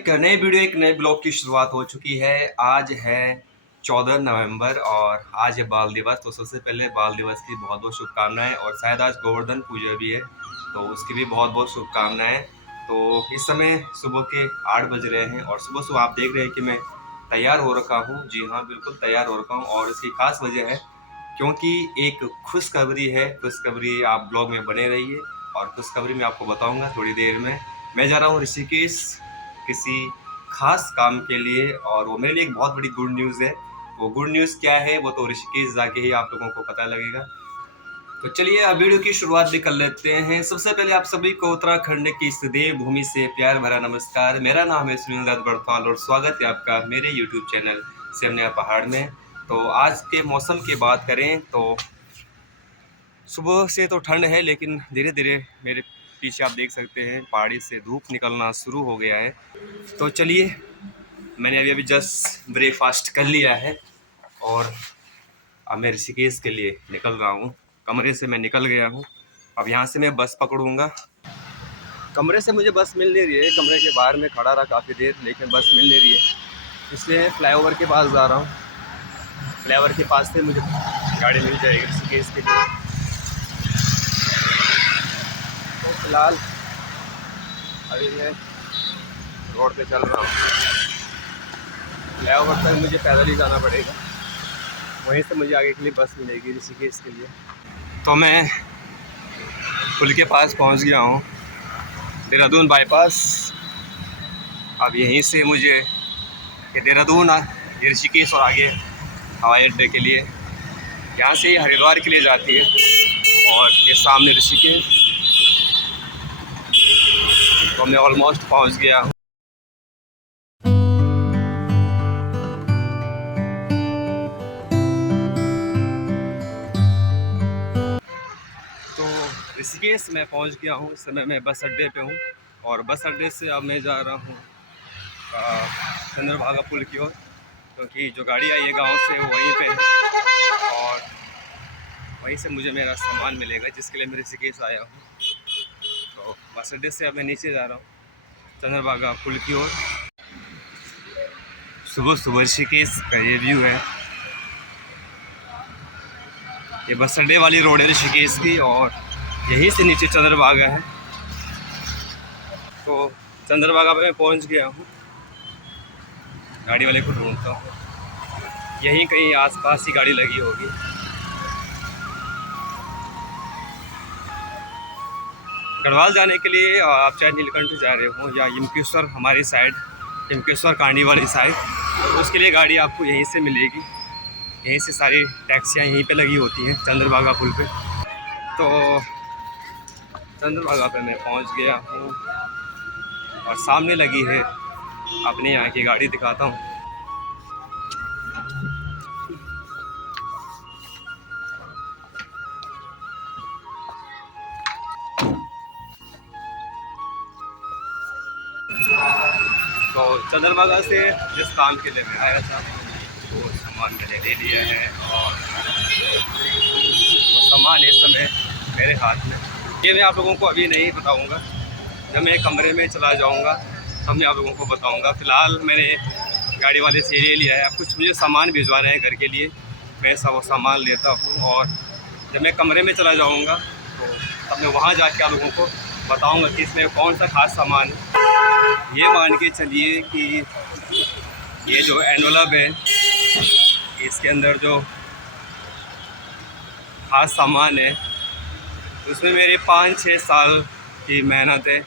एक नए वीडियो एक नए ब्लॉग की शुरुआत हो चुकी है। आज है 14 नवंबर और आज है बाल दिवस। तो सबसे पहले बाल दिवस की बहुत बहुत शुभकामनाएं और शायद आज गोवर्धन पूजा भी है तो उसकी भी बहुत बहुत शुभकामनाएं। तो इस समय सुबह के 8 बज रहे हैं और सुबह सुबह आप देख रहे हैं कि मैं तैयार हो रखा हूँ। जी हाँ, बिल्कुल तैयार हो रखा हूँ और इसकी खास वजह है क्योंकि एक खुशखबरी है। खुशखबरी आप ब्लॉग में बने रहिए और खुशखबरी मैं आपको बताऊँगा थोड़ी देर में। मैं जा रहा हूँ ऋषिकेश किसी खास काम के लिए और वो मेरे लिए एक बहुत बड़ी गुड न्यूज़ है। वो गुड न्यूज़ क्या है वो तो ऋषिकेश जाके ही आप लोगों को पता लगेगा। तो चलिए अब वीडियो की शुरुआत भी कर लेते हैं। सबसे पहले आप सभी को उत्तराखंड की इस देव भूमि से प्यार भरा नमस्कार। मेरा नाम है सुनील दत्त बड़थवाल और स्वागत है आपका मेरे यूट्यूब चैनल सेमनिया पहाड़ में। तो आज के मौसम की बात करें तो सुबह से तो ठंड है लेकिन धीरे धीरे मेरे पीछे आप देख सकते हैं पहाड़ी से धूप निकलना शुरू हो गया है। तो चलिए मैंने अभी जस्ट ब्रेकफास्ट कर लिया है और अब मैं ऋषिकेश के लिए निकल रहा हूँ। कमरे से मैं निकल गया हूँ, अब यहाँ से मैं बस पकड़ूँगा। कमरे से मुझे बस मिल नहीं रही है, कमरे के बाहर में खड़ा रहा काफ़ी देर लेकिन बस मिल नहीं रही है, इसलिए फ्लाईओवर के पास जा रहा हूँ। फ्लाईओवर के पास से मुझे गाड़ी मिल जाएगी ऋषिकेश के लिए। तो फिलहाल अभी मैं रोड पे चल रहा हूँ। फ्लाईओवर तक मुझे पैदल ही जाना पड़ेगा, वहीं से मुझे आगे के लिए बस मिलेगी ऋषिकेश के लिए। तो मैं पुल के पास पहुँच गया हूँ, देहरादून बाईपास। अब यहीं से मुझे देहरादून ऋषिकेश और आगे हवाई अड्डे के लिए, यहाँ से हरिद्वार के लिए जाती है और ये सामने ऋषिकेश। तो मैं ऑलमोस्ट पहुँच गया हूँ। ऋषिकेश मैं पहुंच गया हूं। इस समय मैं बस अड्डे पे हूं और बस अड्डे से अब मैं जा रहा हूं चंद्रभागा पुल की ओर, क्योंकि जो गाड़ी आई है गांव से वो वहीं पे है और वहीं से मुझे मेरा सामान मिलेगा जिसके लिए मैं ऋषिकेश आया हूं। तो बस अड्डे से अब मैं नीचे जा रहा हूं चंद्रभागा पुल की ओर। सुबह सुबह ऋषिकेश का ये व्यू है। ये बस अड्डे वाली रोड है ऋषिकेश की और यहीं से नीचे चंद्रभागा है। तो चंद्रभागा पे मैं पहुंच गया हूँ, गाड़ी वाले को ढूंढता हूँ, यहीं कहीं आसपास ही गाड़ी लगी होगी। गढ़वाल जाने के लिए आप चाहे नीलकंठ जा रहे हो या यमकेश्वर हमारी साइड, यमकेश्वर कांडी वाली साइड, तो उसके लिए गाड़ी आपको यहीं से मिलेगी। यहीं से सारी टैक्सियाँ यहीं पे लगी होती हैं चंद्रभागा पुल पे। तो चंद्रभागा पे मैं पहुंच गया हूं और सामने लगी है अपने यहाँ की गाड़ी, दिखाता हूं। तो चंद्रभागा से जिस काम के लिए मैं आया था वो सामान मैंने ले लिया है और वो सामान इस समय मेरे हाथ में। ये मैं आप लोगों को अभी नहीं बताऊंगा, जब मैं कमरे में चला जाऊंगा तब मैं आप लोगों को बताऊंगा। फ़िलहाल मैंने गाड़ी वाले से ले लिया है, अब कुछ मुझे सामान भिजवा रहे हैं घर के लिए, मैं सब सामान लेता हूँ और जब मैं कमरे में चला जाऊंगा तो तब मैं वहाँ जाके आप लोगों को बताऊंगा कि इसमें कौन सा खास सामान है। ये मान के चलिए कि ये जो एनवलप है इसके अंदर जो खास सामान है उसमें मेरे 5-6 साल की मेहनत है,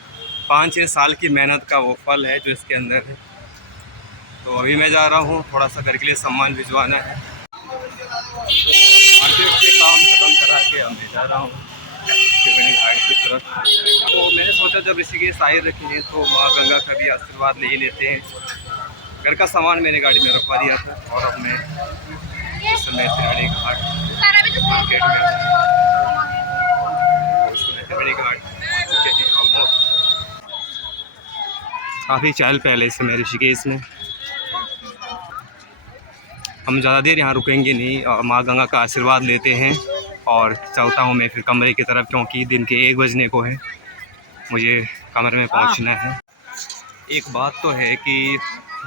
5-6 साल की मेहनत का वो फल है जो इसके अंदर है। तो अभी मैं जा रहा हूँ, थोड़ा सा घर के लिए सामान भिजवाना है। मार्केट से काम ख़त्म करा के अब मैं जा रहा हूँ त्रिवेणी घाट की तरफ। तो मैंने सोचा जब ऋषिकेश आए रखे हैं तो माँ गंगा का भी आशीर्वाद ले ही लेते हैं। घर का सामान मैंने गाड़ी में रखवा दिया था और अब मैं इस समय त्रिवेणी घाट मार्केट में, त्रिवेणी घाट पहुँच चुके हैं ऑलमोस्ट। काफ़ी चहल पहल है इस समय ऋषिकेश में। हम ज़्यादा देर यहाँ रुकेंगे नहीं और माँ गंगा का आशीर्वाद लेते हैं और चलता हूँ मैं फिर कमरे की तरफ, क्योंकि दिन के 1 बजने को है, मुझे कमरे में पहुँचना है। एक बात तो है कि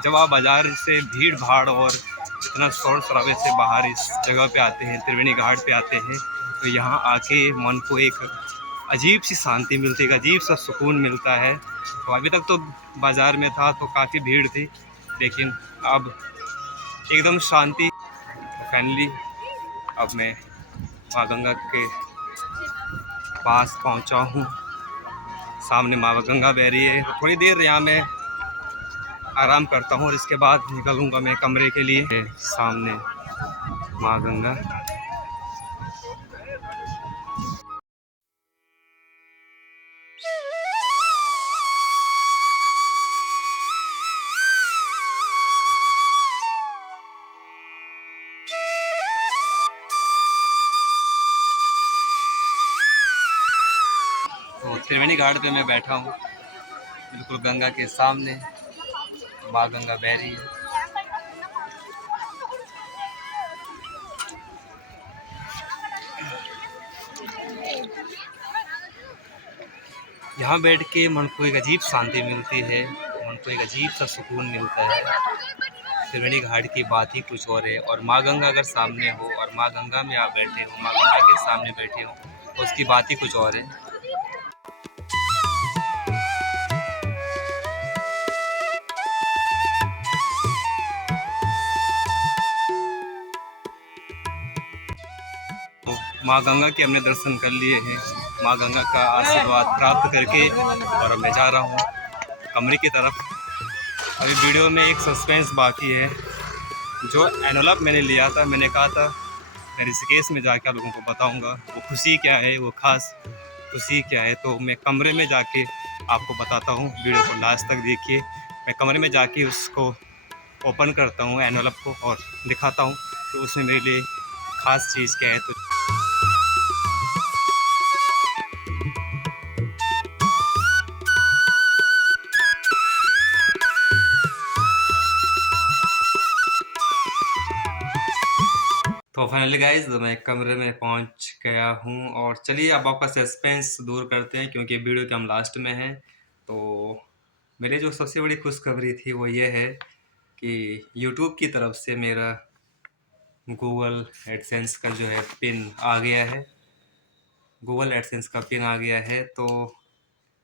जब आप बाज़ार से भीड़ भाड़ और इतना शोर शराबे से बाहर इस जगह पे आते हैं, त्रिवेणी घाट पे आते हैं, तो यहाँ आके मन को एक अजीब सी शांति मिलती है, एक अजीब सा सुकून मिलता है। तो अभी तक तो बाज़ार में था तो काफ़ी भीड़ थी, लेकिन अब एकदम शांति। फाइनली अब मैं माँ गंगा के पास पहुँचा हूँ। सामने माँ गंगा बह रही है। थोड़ी देर यहाँ मैं आराम करता हूँ और इसके बाद निकलूँगा मैं कमरे के लिए। सामने माँ गंगा। तो त्रिवेणी घाट पे मैं बैठा हूँ, बिल्कुल गंगा के सामने। माँ गंगा बह रही है। यहाँ बैठ के मन को एक अजीब शांति मिलती है, मन को एक अजीब सा सुकून मिलता है। त्रिवेणी घाट की बात ही कुछ और है। और माँ गंगा अगर सामने हो और माँ गंगा में आप बैठे हो, माँ गंगा के सामने बैठे हो, तो उसकी बात ही कुछ और है। तो माँ गंगा के हमने दर्शन कर लिए हैं, माँ गंगा का आशीर्वाद प्राप्त करके और अब मैं जा रहा हूँ कमरे की तरफ। अभी वीडियो में एक सस्पेंस बाकी है। जो एनवलप मैंने लिया था, मैंने कहा था मैं ऋषिकेश में जाके आप लोगों को बताऊंगा वो खुशी क्या है, वो खास खुशी क्या है। तो मैं कमरे में जाके आपको बताता हूँ, वीडियो को लास्ट तक देखिए। मैं कमरे में जाके उसको ओपन करता हूँ एनवलप को और दिखाता हूँ कि उसमें मेरे लिए ख़ास चीज़ क्या है। तो फाइनली गाइज मैं कमरे में पहुंच गया हूं और चलिए अब आपका सस्पेंस दूर करते हैं क्योंकि वीडियो के हम लास्ट में हैं। तो मेरी जो सबसे बड़ी खुशखबरी थी वो ये है कि यूट्यूब की तरफ से मेरा गूगल एडसेंस का जो है पिन आ गया है। गूगल एडसेंस का पिन आ गया है। तो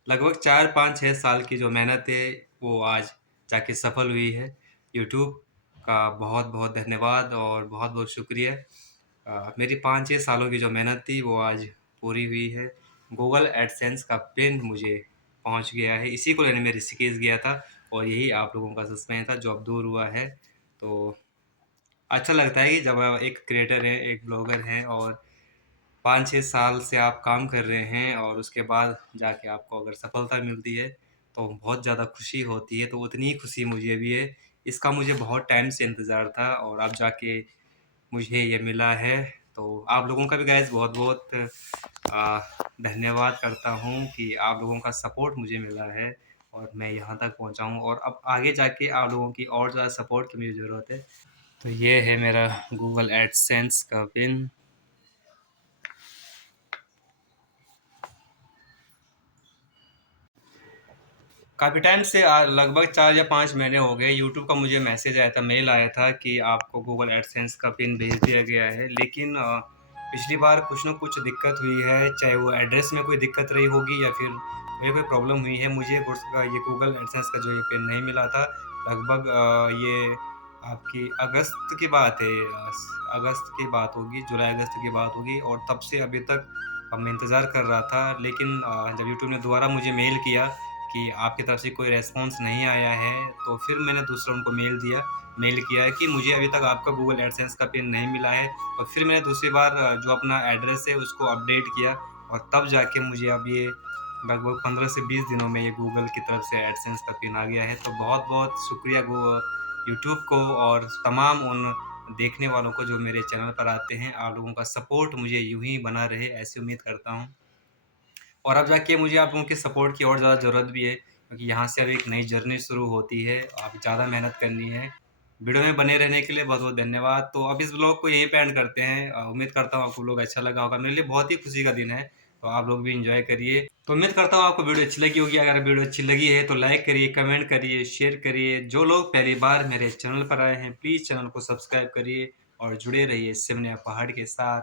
लगभग 4 5 6 साल की जो मेहनत है वो आज जाके सफल हुई है। यूट्यूब का बहुत बहुत धन्यवाद और बहुत बहुत शुक्रिया। मेरी 5 6 सालों की जो मेहनत थी वो आज पूरी हुई है। गूगल एडसेंस का पिन मुझे पहुंच गया है। इसी को लेने मैं ऋषिकेश गया था और यही आप लोगों का सस्पेंस था जो अब दूर हुआ है। तो अच्छा लगता है कि जब एक क्रिएटर है, एक ब्लॉगर हैं और 5 6 साल से आप काम कर रहे हैं और उसके बाद जाके आपको अगर सफलता मिलती है तो बहुत ज़्यादा खुशी होती है। तो उतनी ही खुशी मुझे भी है। इसका मुझे बहुत टाइम से इंतज़ार था और अब जाके मुझे ये मिला है। तो आप लोगों का भी गाइस बहुत बहुत धन्यवाद करता हूँ कि आप लोगों का सपोर्ट मुझे मिला है और मैं यहाँ तक पहुँचा हूँ और अब आगे जाके आप लोगों की और ज़्यादा सपोर्ट की मुझे ज़रूरत है। तो ये है मेरा गूगल एडसेंस का पिन। काफ़ी टाइम से लगभग 4 या 5 महीने हो गए यूट्यूब का मुझे मैसेज आया था, मेल आया था कि आपको गूगल एडसेंस का पिन भेज दिया गया है। लेकिन पिछली बार कुछ ना कुछ दिक्कत हुई है, चाहे वो एड्रेस में कोई दिक्कत रही होगी या फिर कोई प्रॉब्लम हुई है। मुझे ये गूगल एडसेंस का जो ये पिन नहीं मिला था। लगभग ये आपकी अगस्त की बात है, अगस्त की बात होगी, जुलाई अगस्त की बात होगी। और तब से अभी तक अब मैं इंतज़ार कर रहा था। लेकिन जब यूट्यूब ने दोबारा मुझे मेल किया कि आपकी तरफ से कोई रेस्पॉन्स नहीं आया है, तो फिर मैंने दूसरा उनको मेल किया है कि मुझे अभी तक आपका गूगल एडसेंस का पिन नहीं मिला है। और फिर मैंने दूसरी बार जो अपना एड्रेस है उसको अपडेट किया और तब जाके मुझे अब ये लगभग 15 से 20 दिनों में ये गूगल की तरफ से एडसेंस का पिन आ गया है। तो बहुत-बहुत शुक्रिया यूट्यूब को और तमाम उन देखने वालों को जो मेरे चैनल पर आते हैं। आप लोगों का सपोर्ट मुझे यूँ ही बना रहे ऐसी उम्मीद करता हूँ। और अब जाके मुझे आप लोगों के सपोर्ट की और ज़्यादा ज़रूरत भी है क्योंकि यहाँ से अब एक नई जर्नी शुरू होती है। अब ज़्यादा मेहनत करनी है। वीडियो में बने रहने के लिए बहुत-बहुत धन्यवाद। तो अब इस ब्लॉग को यहीं पे एंड करते हैं। उम्मीद करता हूँ आपको ब्लॉग अच्छा लगा होगा। मेरे लिए बहुत ही खुशी का दिन है तो आप लोग भी एंजॉय करिए। तो उम्मीद करता हूँ आपको वीडियो अच्छी लगी होगी। अगर वीडियो अच्छी लगी है तो लाइक करिए, कमेंट करिए, शेयर करिए। जो लोग पहली बार मेरे चैनल पर आए हैं प्लीज़ चैनल को सब्सक्राइब करिए और जुड़े रहिए सिमनिया पहाड़ के साथ।